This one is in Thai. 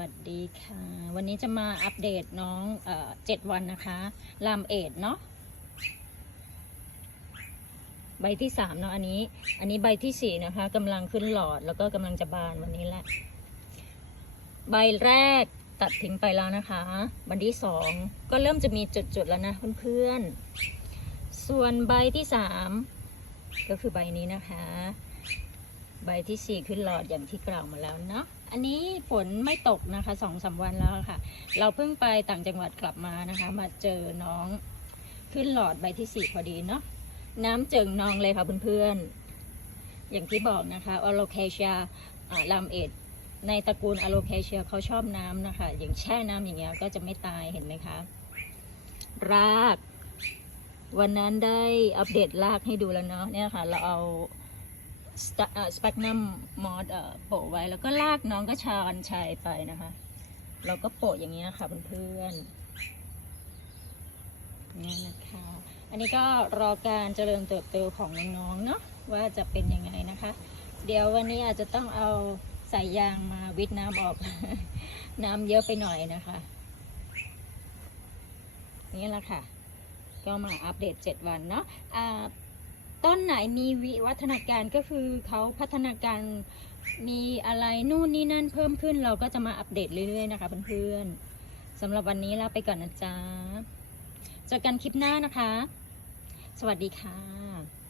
วัสดีค่ะ วันนี้จะมาอัปเดตน้องเจ็ดวันนะคะลามเอดเนาะใบที่สามเนาะอันนี้ อันนี้ใบที่สี่นะคะกำลังขึ้นหลอดแล้วก็กำลังจะบานวันนี้แหละ ใบแรกตัดทิ้งไปแล้วนะคะใบที่สองก็เริ่มจะมีจุดๆแล้วนะเพื่อนๆส่วนใบที่สามก็คือใบนี้นะคะ ใบที่สี่ขึ้นหลอดอย่างที่กล่าวมาแล้วเนาะอันนี้ฝนไม่ตกนะคะสองสามวันแล้วค่ะ เราเพิ่งไปต่างจังหวัดกลับมานะคะ มาเจอน้องขึ้นหลอดใบที่สี่พอดีเนาะน้ำเจิ่งนองเลยค่ะเพื่อนๆ อย่างที่บอกนะคะอโลเคเชียลามเอ็ดในตระกูลอโลเคเชียเขาชอบน้ำนะคะ อย่างแช่น้ำอย่างเงี้ยก็จะไม่ตายเห็นไหมคะ ราก วันนั้นได้อัปเดตรากให้ดูแล้วเนาะเนี่ยค่ะ เราเอา สเปกนัมมอสโปะไว้แล้วก็ลากน้องก็ชานชัยไปนะคะ เราก็โปะอย่างเงี้ยค่ะเพื่อนๆนี่นะคะ อันนี้ก็รอการเจริญเติบโตของน้องๆเนาะว่าจะเป็นยังไงนะคะ เดี๋ยววันนี้อาจจะต้องเอาสายยางมาวิทน้ำออก น้ำเยอะไปหน่อยนะคะ นี่แหละค่ะ ก็มาอัปเดต 7 วันเนาะอ่า ต้นไหนมีวิวัฒนาการก็คือเขาพัฒนาการมีอะไรนู่นนี่นั่นเพิ่มขึ้นเราก็จะมาอัปเดตเรื่อยๆนะคะเพื่อนๆสำหรับวันนี้ลาไปก่อนนะจ๊ะเจอกันคลิปหน้านะคะ สวัสดีค่ะ